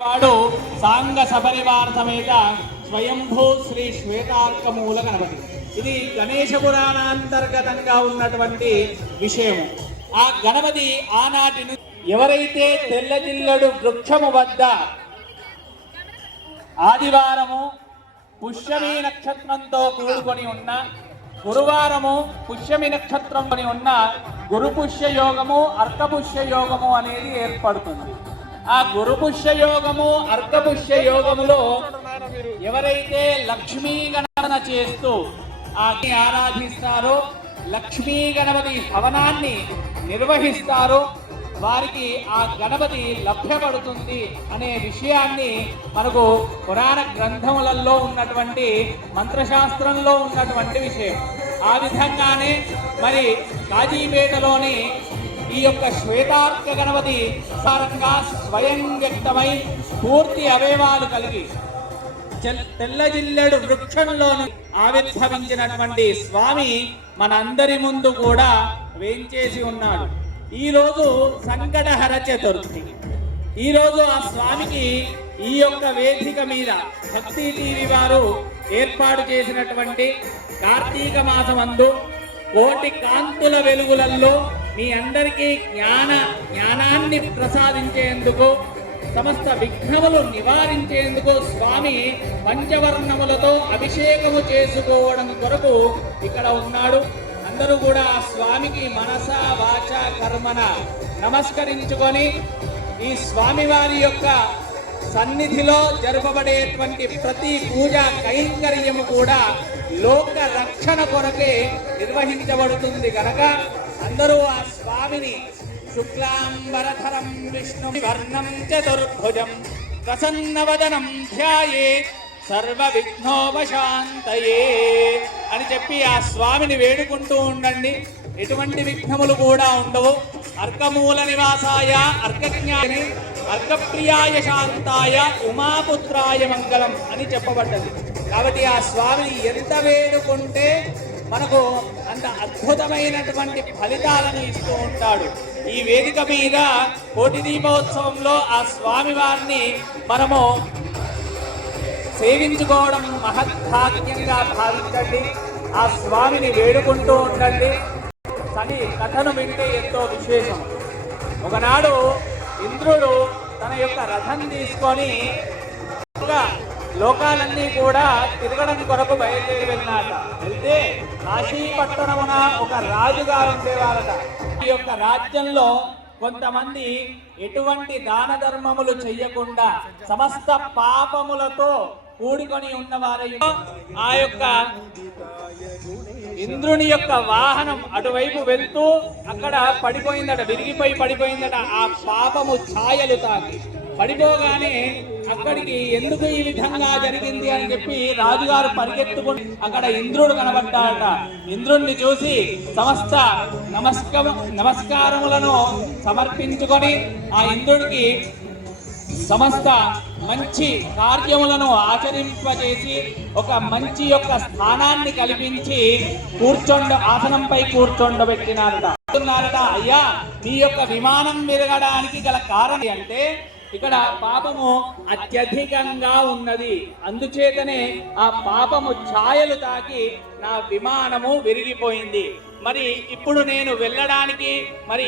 వాడు సాంగ సపరివార సమేత స్వయంభూ శ్రీ శ్వేతార్కమూల గణపతి. ఇది గణేశ పురాణాంతర్గతంగా ఉన్నటువంటి విషయము. ఆ గణపతి ఆనాటి ఎవరైతే తెల్లజిల్లడు వృక్షము వద్ద ఆదివారము పుష్యమి నక్షత్రంతో కూడుకొని ఉన్న, గురువారము పుష్యమి నక్షత్రం కొని ఉన్న గురుపుష్య యోగము అర్కపుష్య యోగము అనేది ఏర్పడుతుంది. ఆ గురుపుష్య యోగము అర్కపుష్య యోగములో ఎవరైతే లక్ష్మీ గణన చేస్తూ ఆరాధిస్తారో, లక్ష్మీ గణపతి హవనాన్ని నిర్వహిస్తారో వారికి ఆ గణపతి లభ్యపడుతుంది అనే విషయాన్ని మనకు పురాణ గ్రంథములలో ఉన్నటువంటి మంత్రశాస్త్రంలో ఉన్నటువంటి విషయం. ఆ విధంగానే మరి కాజీపేటలోని ఈ యొక్క శ్వేతార్క గణపతి సారంగా స్వయం వ్యక్తమై పూర్తి అవయవాలు కలిగి తెల్లజిల్లెడు వృక్షంలోని ఆవిర్భవించినటువంటి స్వామి మనందరి ముందు కూడా వేంచేసి ఉన్నాడు. ఈరోజు సంకటహర చతుర్థి. ఈరోజు ఆ స్వామికి ఈ యొక్క వేదిక మీద భక్తి టీవీ వారు ఏర్పాటు చేసినటువంటి కార్తీక మాసమందు కోటి కాంతుల వెలుగులలో మీ అందరికీ జ్ఞానాన్ని ప్రసాదించేందుకు, సమస్త విఘ్నములు నివారించేందుకు స్వామి పంచవర్ణములతో అభిషేకము చేసుకోవడం కొరకు ఇక్కడ ఉన్నాడు. అందరూ కూడా ఆ స్వామికి మనస వాచ కర్మన నమస్కరించుకొని ఈ స్వామివారి యొక్క సన్నిధిలో జరపబడేటువంటి ప్రతి పూజా కైంకర్యము కూడా లోక రక్షణ కొరకే నిర్వహించబడుతుంది కనుక అందరూ ఆ స్వామిని శుక్లాంబరధరం విష్ణు వర్ణం చతుర్భుజం ప్రసన్నవదనం ధ్యాయే సర్వ విఘ్నోపశాంతయే అని చెప్పి ఆ స్వామిని వేడుకుంటూ ఉండండి. ఎటువంటి విఘ్నములు కూడా ఉండవు. అర్కమూల నివాసాయ అర్కజ్ఞాని అర్కప్రియాయ శాంతాయ ఉమాపుత్రాయ మంగళం అని చెప్పబడ్డది. కాబట్టి ఆ స్వామిని ఎంత వేడుకుంటే మనకు అంత అద్భుతమైనటువంటి ఫలితాలను ఇస్తూ ఉంటాడు. ఈ వేదిక మీద కోటి దీపోత్సవంలో ఆ స్వామి వారిని మనము సేవించుకోవడం మహద్భాగ్యంగా భావించండి. ఆ స్వామిని వేడుకుంటూ ఉండండి. కానీ కథను వింటే ఎంతో విశేషం. ఒకనాడు ఇంద్రుడు తన యొక్క రథం తీసుకొని లోకాలన్నీ కూడా తిరగడం కొరకు బయలుదేరి వెళ్ళినాట. వెళ్తే కాశీపట్టణమున ఒక రాజుగారు ఉండేవారట. ఈ యొక్క రాజ్యంలో కొంతమంది ఎటువంటి దాన ధర్మములు చెయ్యకుండా సమస్త పాపములతో కూడుకొని ఉన్నవారు. ఆ యొక్క ఇంద్రుని యొక్క వాహనం అటువైపు వెళ్తూ అక్కడ పడిపోయిందట, విరిగిపోయి పడిపోయిందట. ఆ పాపము ఛాయలు తాకి పడిపోగానే అక్కడికి ఎందుకు ఈ విధంగా జరిగింది అని చెప్పి రాజుగారు పరిగెత్తుకుని అక్కడ ఇంద్రుడు కనబడ్డాడట. ఇంద్రుణ్ణి చూసి సమస్త నమస్కారములను సమర్పించుకొని ఆ ఇంద్రుడికి సమస్త మంచి కార్యములను ఆచరింపజేసి ఒక మంచి యొక్క స్థానాన్ని కల్పించి ఆసనంపై కూర్చోండబెట్టినారట. అయ్యా, మీ యొక్క విమానం విరగడానికి గల కారణం అంటే ఇక్కడ పాపము అత్యధికంగా ఉన్నది, అందుచేతనే ఆ పాపము ఛాయలు తాకి నా విమానము విరిగిపోయింది. మరి ఇప్పుడు నేను వెళ్ళడానికి మరి